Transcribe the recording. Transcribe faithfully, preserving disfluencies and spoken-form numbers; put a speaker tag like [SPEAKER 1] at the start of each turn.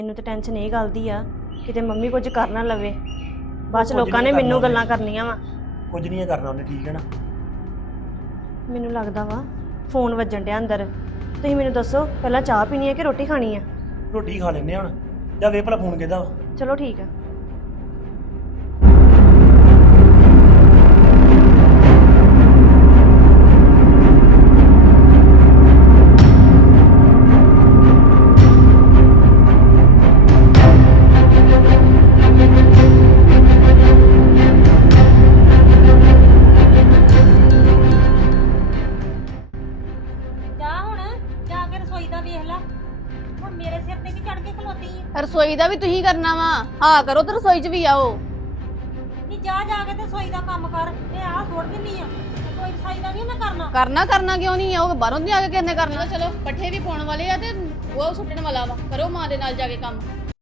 [SPEAKER 1] ਮੈਨੂੰ ਤਾਂ ਟੈਨਸ਼ਨ ਇਹ ਗੱਲ ਦੀ ਆ ਕਿਤੇ ਮੰਮੀ ਕੁਝ ਕਰ ਨਾ ਲਵੇ, ਬਾਅਦ ਚ ਲੋਕਾਂ ਨੇ ਮੈਨੂੰ ਗੱਲਾਂ ਕਰਨੀਆਂ ਵਾ।
[SPEAKER 2] ਕੁਝ ਨਹੀਂ ਕਰਨਾ ਉਹਨੇ, ਠੀਕ ਹੈ ਨਾ।
[SPEAKER 1] ਮੈਨੂੰ ਲੱਗਦਾ ਵਾ ਫੋਨ ਵੱਜਣ ਡਿਆ ਅੰਦਰ। ਤੁਸੀਂ ਮੈਨੂੰ ਦੱਸੋ ਪਹਿਲਾਂ ਚਾਹ ਪੀਣੀ ਹੈ ਕਿ ਰੋਟੀ ਖਾਣੀ ਆ?
[SPEAKER 2] ਰੋਟੀ ਖਾ ਲੈਨੇ ਹੁਣ। ਜਾ ਵੇ ਭਲਾ ਫੋਨ ਕਿਹਦਾ ਵਾ।
[SPEAKER 1] ਚਲੋ ਠੀਕ ਆ।
[SPEAKER 3] रसोई का भी तुही करना वा, हाँ करो तो रसोई च भी आओ।
[SPEAKER 4] नी जा जाके ते रसोई दा काम कर, ते आ छोड़ दिन्नी आ। रसोई रसोई दा नहीं मैं करना।
[SPEAKER 3] करना करना क्यों नहीं है, वो बाहरों नहीं आके किसने करना। चलो पट्ठे भी पाने वाले आ ते वो सुट्टण वाला वा, करो मां दे नाल जाके काम।